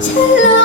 前路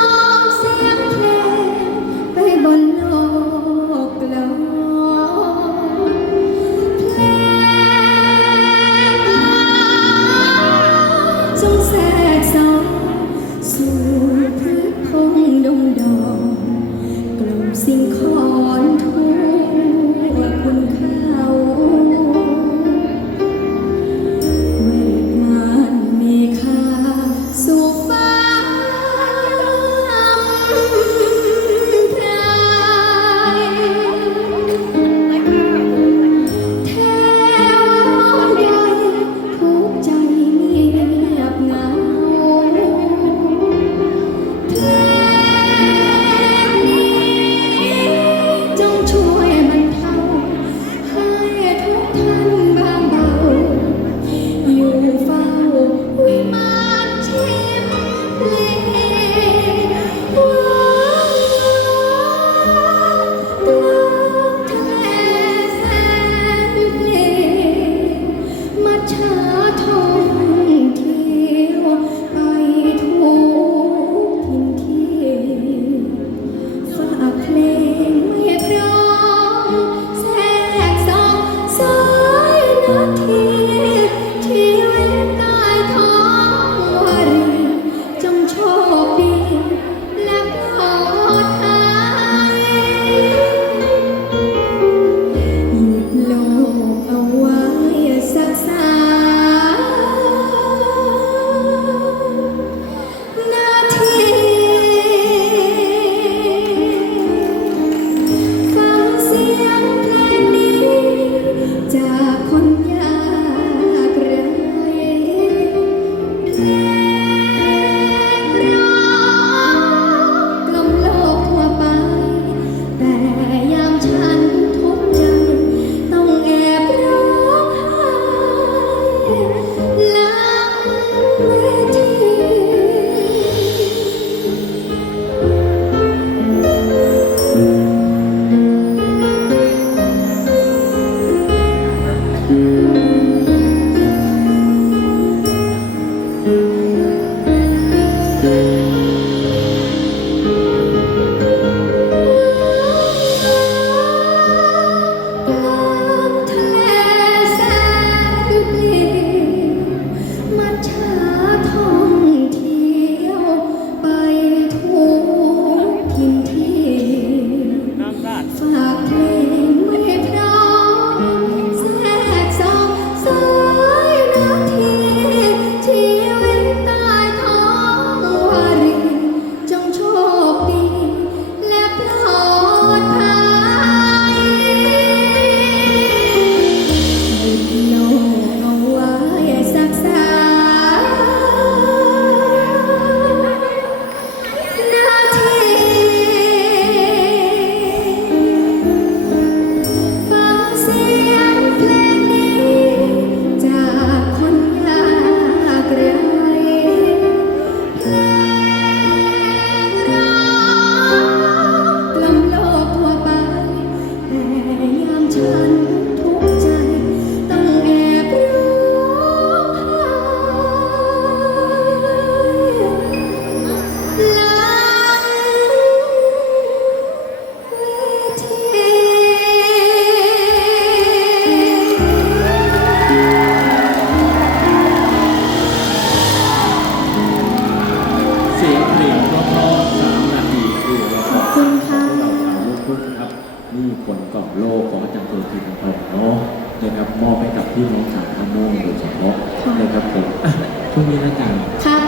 นี่ผลกล่องโลกของอาจารย์ตัวทีของเราเนาะนะครับมอบให้กับพี่น้องชาวท่าม่วงโดยเฉพาะนะครับผมอะช่วงนี้นะอาจารย์ครับ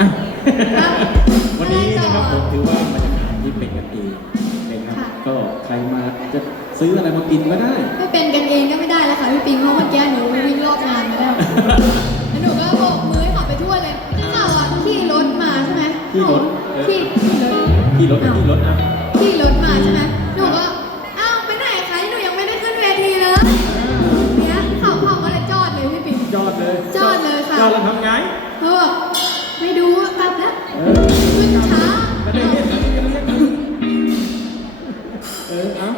อะครับวันนี้อะไรนะครับผต่อมถือว่าบรรยากาศที่เป็นกันเองนะครับค่ะก็ใครมาจะซื้ออะไรมากินก็ได้ ไม่เป็นกันเองก็ไม่ได้แล้วค่ะพี่ปิงเพราะเมื่อกี้หนูวิ่งรอบงานมาแล้วแล้วหนูก็โบกมือให้เขาไปทั่วเลยข่าวอะขี่รถมาใช่ไหมขี่รถเออขี่ขี่รถที่รถที่รถอะ เออเอ้า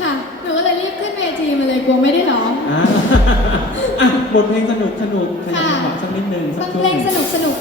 ค่ะหนูก็เลยรีบขึ้นเวทีมาเลยกลัวไม่ได้ร้อง อะอะบทเพลงสนุกสนุกขยันค่ะหวังสักนิดหนึ่งสัฟักงช่วเพลงงหนึ่ง สนุกสนุก